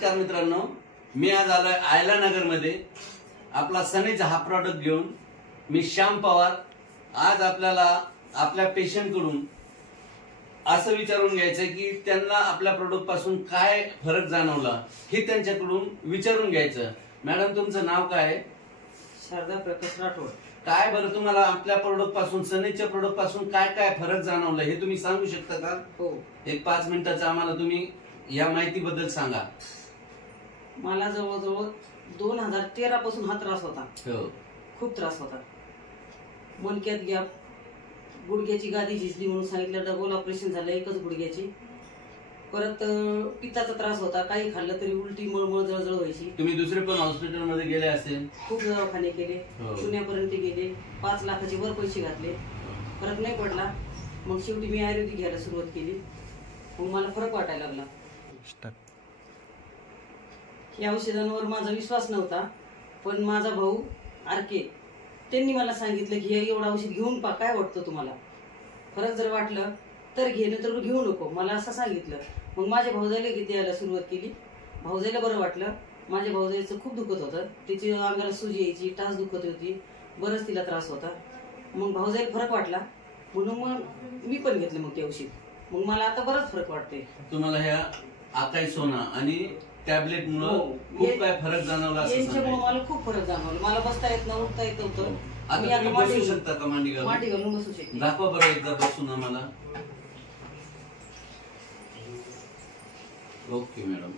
नमस्कार मित्रांनो, मी आज आलोय आयला नगर मध्ये आपला सनेज हा प्रॉडक्ट घेऊन। मी श्याम पवार। आज आपल्याला आपल्या पेशंट कडून असं विचारून घ्यायचं की त्यांना आपल्या प्रोडक्ट पासून काय फरक जाणवला हे त्यांच्याकडून विचारून घ्यायचं। मॅडम, तुमचं नाव काय आहे? शारदा प्रकाश राठोड। काय बरं तुम्हाला आपल्या प्रोडक्ट पासून सनेजच्या प्रोडक्ट पासून काय काय फरक जाणवला हे तुम्ही सांगू शकता का? हो, एक 5 मिनिटाचं आम्हाला तुम्ही या माहितीबद्दल सांगा। मला जवळजवळ 2013 पासून हा त्रास होता। हो, खूप त्रास होता। मणक्यात गॅप, गुडघ्याची गादी झिजली म्हणून सांगितलं, डबल ऑपरेशन झालं एकच गुडघ्याची। परत पित्ताचा त्रास होता, काही खाल्लं तरी उलटी, मळमळ, जळजळ व्हायची। तुम्ही दुसरे पण हॉस्पिटल मध्ये गेले असेल? खूप दवाखाने केले, पुण्यापर्यंत गेले, 5 लाखाचे वर पैसे घातले, फरक नाही पडला। मग शेवटी मी आयुर्वेदिक घ्यायला सुरुवात केली, मग मला फरक वाटायला लागला। या औषधांवर माझा विश्वास नव्हता, पण माझा भाऊ आरके त्यांनी मला सांगितलं की हे एवढं औषध घेऊन पहा, काय वाटतं तुम्हाला, फरक जर वाटलं तर घे, नाही तर घेऊ नको, मला असं सांगितलं। मग माझ्या भाऊजाईला द्यायला सुरुवात केली। भाऊजाईला बरं वाटलं। माझ्या भाऊजाईचं खूप दुखत होतं, तिची अंगाला सूज यायची, टाच दुखत होती, बरंच तिला त्रास होता। मग भाऊजाईला फरक वाटला म्हणून मग मी पण घेतलं मग ते औषध। मग मला आता बराच फरक वाटतोय। तुम्हाला ह्या आकाई सोना आणि टॅबलेट मुळे खूप काय फरक जाणवला? यांच्यामुळे मला खूप फरक जाणवला। मला बसता येत नव्हतं, उठता येत नव्हतं। आता तुम्ही बसू शकता का मांडी घालून? मांडी घालून बसू शकते। दाखवा बरं एकदा बसून आम्हाला। ओके मॅडम,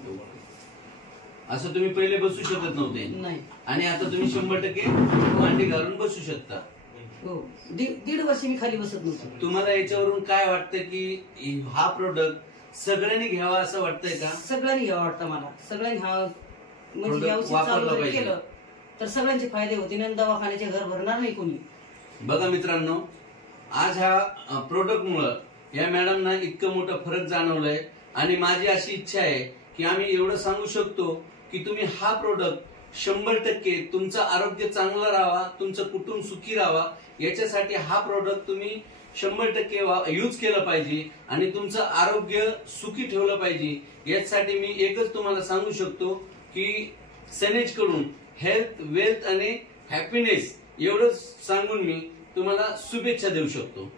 असं तुम्ही पहिले बसू शकत नव्हते नाही, आणि आता तुम्ही 100% मांडी घालून बसू शकता। हो, 1.5 वर्ष मी खाली बसत नव्हतो। तुम्हाला याच्यावरून काय वाटतं की हा प्रोडक्ट सगळ्यांनी घ्यावा असं वाटतंय का? सगळ्यांनी घ्यावा वाटतं मला। सगळ्यांनी हा म्हणजे औषध चालू केलं तर सगळ्यांचे फायदे होतील आणि दवाखान्याचे घर भरणार नाही कोणी। बघा मित्रांनो, आज ह्या प्रोडक्ट मुळे या मॅडमना इतकं मोठं फरक जाणवलंय आणि माझी अशी इच्छा आहे की आम्ही एवढं सांगू शकतो की तुम्ही हा प्रोडक्ट 100% तुमचं आरोग्य चांगलं राहावा, तुमचं कुटुंब सुखी राहावा, याच्यासाठी हा प्रोडक्ट तुम्ही 100% यूज केलं पाहिजे आणि तुमचं आरोग्य सुखी ठेवलं पाहिजे। यासाठी मी एकच तुम्हाला सांगू शकतो की सनेज कडून हेल्थ, वेल्थ आणि हॅपीनेस एवढंच सांगून मी तुम्हाला शुभेच्छा देऊ शकतो।